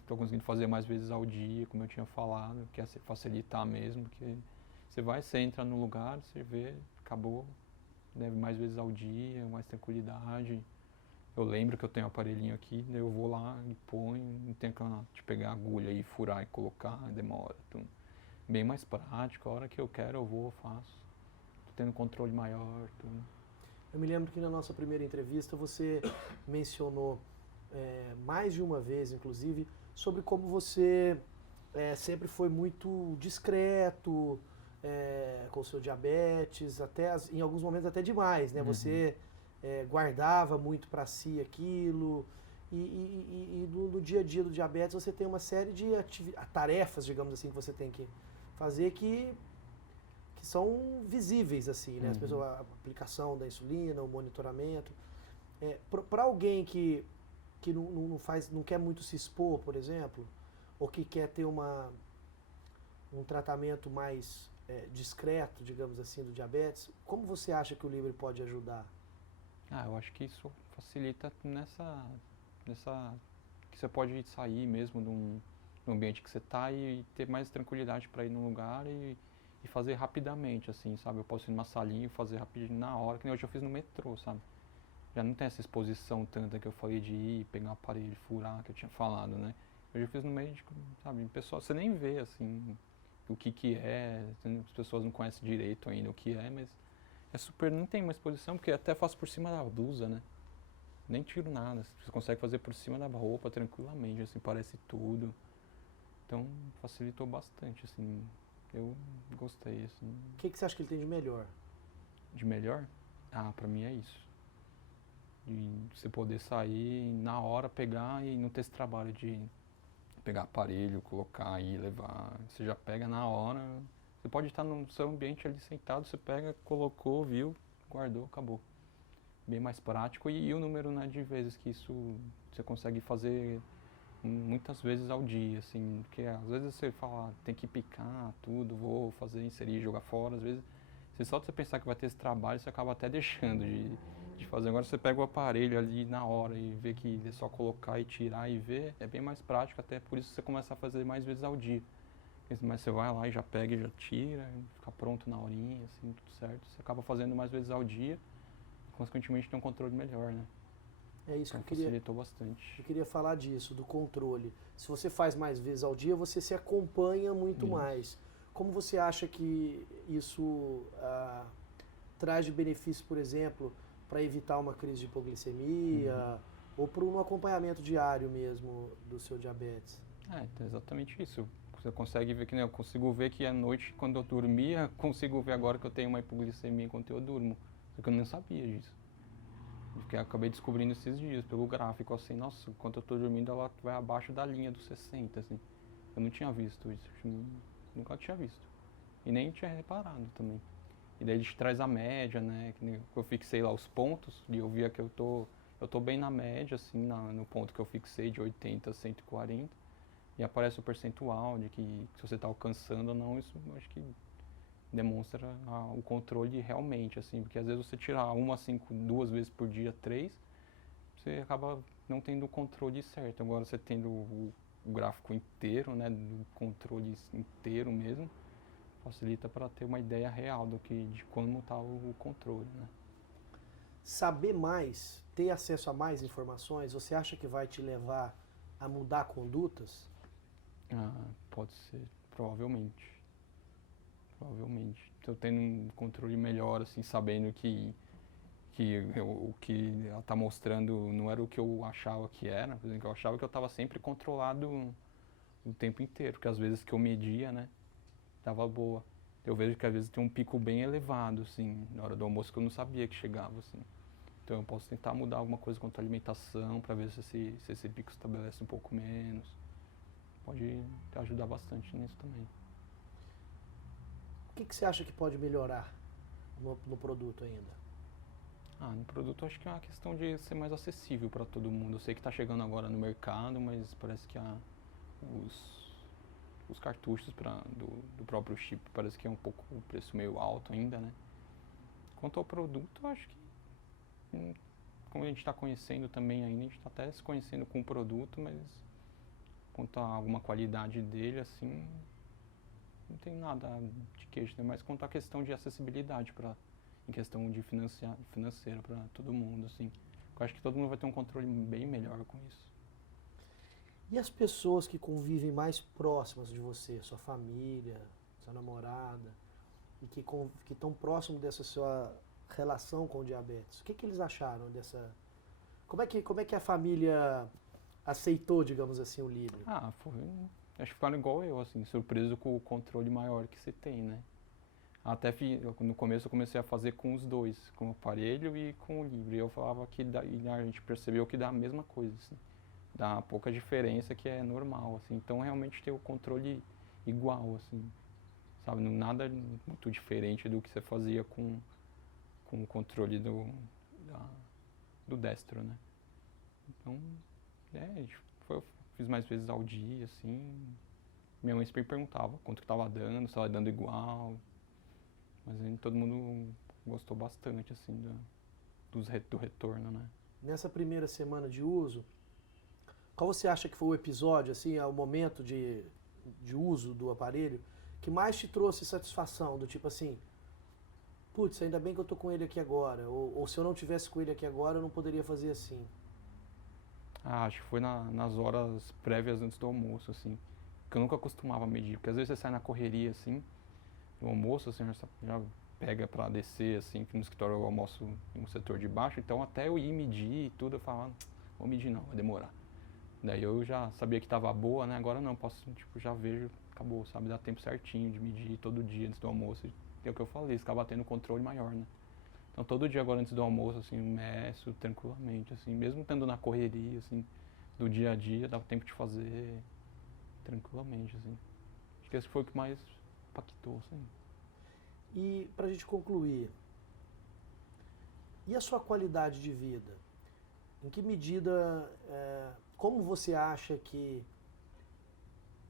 tô conseguindo fazer mais vezes ao dia, como eu tinha falado, que é facilitar mesmo, porque você entra no lugar, você vê, acabou, deve mais vezes ao dia, mais tranquilidade. Eu lembro que eu tenho um aparelhinho aqui, daí eu vou lá e ponho, não tenho que pegar a agulha e furar e colocar, demora, tudo. Bem mais prático, a hora que eu quero eu vou, faço. Tô tendo controle maior, tudo. Eu me lembro que na nossa primeira entrevista você mencionou mais de uma vez, inclusive, sobre como você sempre foi muito discreto com o seu diabetes, em alguns momentos até demais, né? Você guardava muito para si aquilo e no dia a dia do diabetes você tem uma série de tarefas, digamos assim, que você tem que fazer que são visíveis, assim, né? As pessoas, a aplicação da insulina, o monitoramento. Para alguém que não quer muito se expor, por exemplo, ou que quer ter um tratamento mais discreto, digamos assim, do diabetes, como você acha que o Libre pode ajudar? Ah, eu acho que isso facilita que você pode sair mesmo do ambiente que você está e ter mais tranquilidade para ir num lugar e fazer rapidamente, assim, sabe? Eu posso ir numa salinha e fazer rapidinho na hora, que nem hoje eu fiz no metrô, sabe? Já não tem essa exposição tanta que eu falei de ir, pegar um aparelho, furar, que eu tinha falado, né? Hoje eu fiz no médico, sabe? Pessoal, você nem vê, assim, o que é, as pessoas não conhecem direito ainda o que é, mas não tem uma exposição, porque até faço por cima da blusa, né? Nem tiro nada, você consegue fazer por cima da roupa tranquilamente, assim, parece tudo. Então, facilitou bastante, assim, eu gostei, assim. O que você acha que ele tem de melhor? De melhor? Ah, pra mim é isso. De você poder sair na hora, pegar e não ter esse trabalho de pegar aparelho, colocar e levar. Você já pega na hora. Você pode estar no seu ambiente ali sentado, você pega, colocou, viu, guardou, acabou. Bem mais prático e o número, né, de vezes que isso você consegue fazer muitas vezes ao dia, assim, porque às vezes você fala, tem que picar tudo, vou fazer, inserir, jogar fora, às vezes só de você pensar que vai ter esse trabalho, você acaba até deixando de fazer. Agora você pega o aparelho ali na hora e vê que é só colocar e tirar e ver, é bem mais prático, até por isso você começa a fazer mais vezes ao dia. Mas você vai lá e já pega e já tira, fica pronto na horinha, assim, tudo certo. Você acaba fazendo mais vezes ao dia e, consequentemente, tem um controle melhor, né? É isso Então, que eu queria. facilitou bastante. Eu queria falar disso, do controle. Se você faz mais vezes ao dia, você se acompanha muito Isso. mais. Como você acha que isso traz de benefício, por exemplo, para evitar uma crise de hipoglicemia ou para um acompanhamento diário mesmo do seu diabetes? Então, exatamente isso. Você consegue ver que, né, eu consigo ver que à noite, quando eu dormia, consigo ver agora que eu tenho uma hipoglicemia enquanto eu durmo. Só que eu não sabia disso. Porque eu acabei descobrindo esses dias, pelo gráfico, assim, nossa, enquanto eu tô dormindo ela vai abaixo da linha dos 60, assim. Eu não tinha visto isso, nunca tinha visto. E nem tinha reparado também. E daí ele te traz a média, né, que eu fixei lá os pontos, e eu via que eu tô bem na média, assim, no ponto que eu fixei, de 80 a 140. E aparece o percentual de que se você está alcançando ou não, isso eu acho que demonstra o controle realmente, assim, porque às vezes você tirar uma, cinco, 2 vezes por dia, 3, você acaba não tendo o controle certo. Agora você tendo o gráfico inteiro, né, do controle inteiro mesmo, facilita para ter uma ideia real de como está o controle, né. Saber mais, ter acesso a mais informações, você acha que vai te levar a mudar condutas? Pode ser, provavelmente. Provavelmente. Estou tendo um controle melhor, assim, sabendo que o que ela está mostrando não era o que eu achava que era. Por exemplo, eu achava que eu estava sempre controlado o tempo inteiro, porque às vezes que eu media, né, estava boa. Eu vejo que às vezes tem um pico bem elevado, assim, na hora do almoço que eu não sabia que chegava, assim. Então eu posso tentar mudar alguma coisa quanto à alimentação para ver se esse pico estabelece um pouco menos. Pode ajudar bastante nisso também. O que você acha que pode melhorar no produto ainda? No produto acho que é uma questão de ser mais acessível para todo mundo. Eu sei que está chegando agora no mercado, mas parece que os cartuchos do próprio chip parece que é um pouco o preço meio alto ainda, né? Quanto ao produto, eu acho que como a gente está conhecendo também ainda, a gente está até se conhecendo com o produto, mas quanto a alguma qualidade dele, assim, não tem nada de queixa, né? Mas quanto à questão de acessibilidade em questão de financeira para todo mundo, assim. Eu acho que todo mundo vai ter um controle bem melhor com isso. E as pessoas que convivem mais próximas de você, sua família, sua namorada, e que estão próximo dessa sua relação com o diabetes, o que eles acharam dessa... Como é que a família aceitou, digamos assim, o Libre? Acho que ficaram igual eu, assim, surpreso com o controle maior que você tem, né? No começo eu comecei a fazer com os dois, com o aparelho e com o Libre. Eu falava que e a gente percebeu que dá a mesma coisa, assim. Dá pouca diferença, que é normal, assim. Então realmente ter o controle igual, assim, sabe? Nada muito diferente do que você fazia com o controle do destro, né? Então, eu fiz mais vezes ao dia, assim. Minha mãe sempre perguntava quanto que estava dando, se estava dando igual. Mas aí todo mundo gostou bastante, assim, do retorno, né? Nessa primeira semana de uso, qual você acha que foi o episódio, assim, o momento de uso do aparelho que mais te trouxe satisfação? Do tipo assim, putz, ainda bem que eu tô com ele aqui agora. Ou se eu não tivesse com ele aqui agora, eu não poderia fazer assim. Acho que foi nas horas prévias antes do almoço, assim. Que eu nunca costumava medir. Porque às vezes você sai na correria, assim, no almoço, assim, já pega pra descer, assim, que no escritório eu almoço no setor de baixo. Então até eu ir medir e tudo, eu falava, vou medir não, vai demorar. Daí eu já sabia que tava boa, né? Agora não, posso, tipo, já vejo, acabou, sabe? Dá tempo certinho de medir todo dia antes do almoço. E é o que eu falei, você acaba tendo um controle maior, né? Então todo dia agora antes do almoço, assim, eu meço tranquilamente, assim, mesmo estando na correria, assim, do dia a dia, dava tempo de fazer tranquilamente, assim. Acho que esse foi o que mais impactou, assim. E pra gente concluir, e a sua qualidade de vida? Em que medida, como você acha que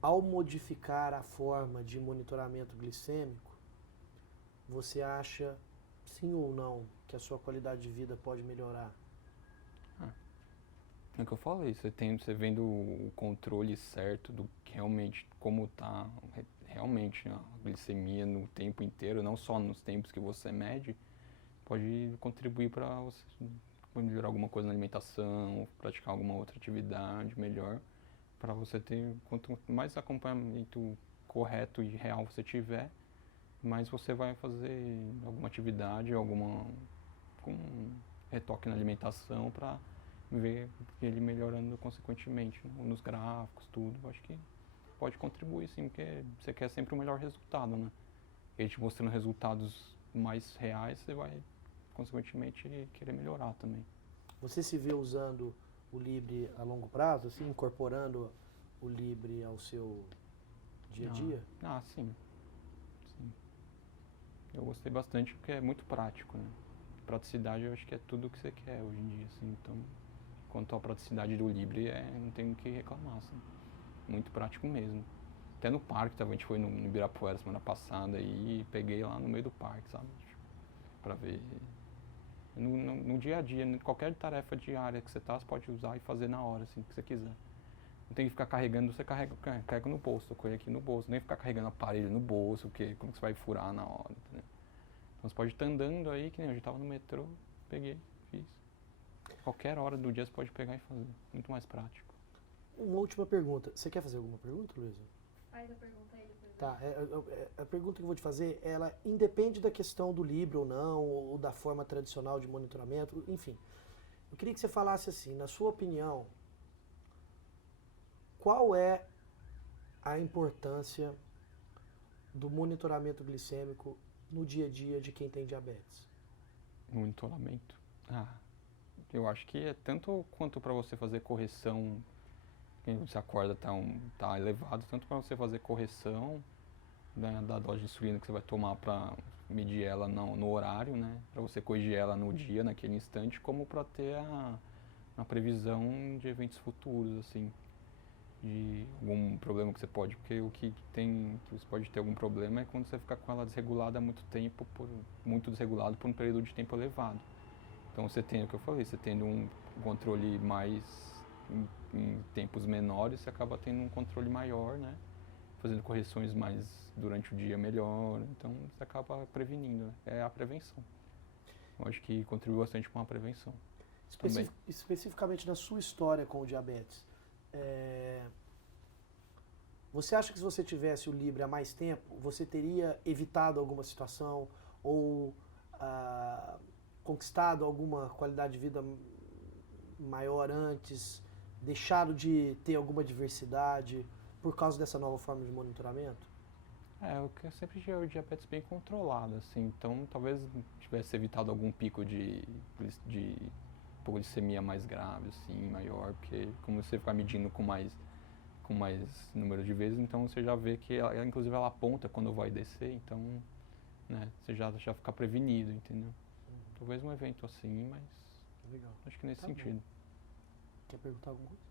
ao modificar a forma de monitoramento glicêmico, você acha, sim ou não, que a sua qualidade de vida pode melhorar? É o que eu falei, você vendo o controle certo do que realmente, como tá realmente a glicemia no tempo inteiro, não só nos tempos que você mede, pode contribuir para você melhorar alguma coisa na alimentação, praticar alguma outra atividade melhor, para você ter, quanto mais acompanhamento correto e real você tiver, mais você vai fazer alguma atividade, com retoque na alimentação para ver ele melhorando consequentemente, né? Nos gráficos, tudo. Eu acho que pode contribuir sim, porque você quer sempre o melhor resultado, né? E a gente mostrando resultados mais reais, você vai consequentemente querer melhorar também. Você se vê usando o Libre a longo prazo, assim, incorporando o Libre ao seu dia a dia? Sim. Sim. Eu gostei bastante porque é muito prático, né? Praticidade eu acho que é tudo o que você quer hoje em dia, assim. Então, quanto à praticidade do Libre, não tem o que reclamar, assim. Muito prático mesmo. Até no parque, a gente foi no Ibirapuera semana passada e peguei lá no meio do parque, sabe? Pra ver. No dia a dia, qualquer tarefa diária que você tá, você pode usar e fazer na hora, assim, que você quiser. Não tem que ficar carregando, você carrega no bolso, tô com ele aqui no bolso. Nem ficar carregando aparelho no bolso, porque como que você vai furar na hora, entendeu? Então você pode estar andando aí, que nem eu já tava no metrô, peguei, fiz. Qualquer hora do dia você pode pegar e fazer. Muito mais prático. Uma última pergunta. Você quer fazer alguma pergunta, Luísa? Faz a pergunta aí depois. Tá, a pergunta que eu vou te fazer, ela independe da questão do Libre ou não, ou da forma tradicional de monitoramento, enfim. Eu queria que você falasse assim, na sua opinião, qual é a importância do monitoramento glicêmico no dia a dia de quem tem diabetes? Monitoramento? Eu acho que é tanto quanto para você fazer correção, quando você acorda tá elevado, tanto para você fazer correção, né, da dose de insulina que você vai tomar para medir ela no horário, né? Para você corrigir ela no dia, naquele instante, como para ter a previsão de eventos futuros, assim, de algum problema que você pode, porque o que você pode ter algum problema é quando você fica com ela desregulada há muito tempo, muito desregulado por um período de tempo elevado. Então você tem o que eu falei, você tendo um controle mais em tempos menores, você acaba tendo um controle maior, né? Fazendo correções mais durante o dia melhor, então você acaba prevenindo, né? É a prevenção. Eu acho que contribui bastante com a prevenção. Especificamente na sua história com o diabetes, você acha que se você tivesse o Libre há mais tempo, você teria evitado alguma situação ou conquistado alguma qualidade de vida maior antes, deixado de ter alguma diversidade por causa dessa nova forma de monitoramento? Eu sempre tive o diabetes bem controlado, assim, então talvez tivesse evitado algum pico de hipoglicemia mais grave, assim, maior, porque como você ficar medindo com mais número de vezes, então você já vê que ela, inclusive ela aponta quando vai descer, então, né, você já fica prevenido, entendeu? Talvez um evento assim, mas Legal. acho que nesse Tá bom. sentido. Quer perguntar alguma coisa?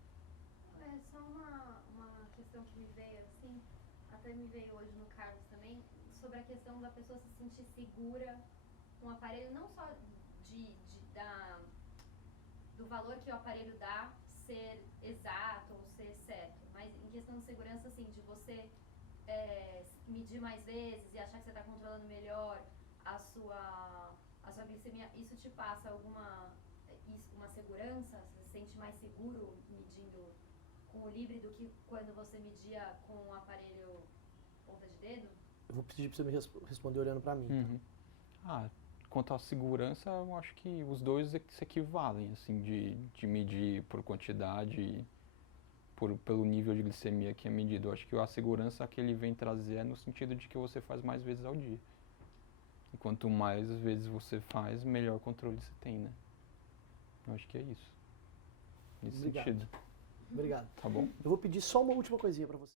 É só uma questão que me veio assim, até me veio hoje no Carlos também, sobre a questão da pessoa se sentir segura com o aparelho, não só do valor que o aparelho dá ser exato ou ser certo, mas em questão de segurança, assim, de você medir mais vezes e achar que você está controlando melhor a sua glicemia, isso te passa uma segurança? Você se sente mais seguro medindo com o Libre do que quando você media com o aparelho ponta de dedo? Eu vou pedir para você me responder olhando para mim. Uhum. Quanto à segurança, eu acho que os dois se equivalem, assim, de medir por quantidade, pelo nível de glicemia que é medido. Eu acho que a segurança que ele vem trazer é no sentido de que você faz mais vezes ao dia. E quanto mais vezes você faz, melhor controle você tem, né? Eu acho que é isso. Nesse Obrigado. sentido. Obrigado. Tá bom? Eu vou pedir só uma última coisinha para você.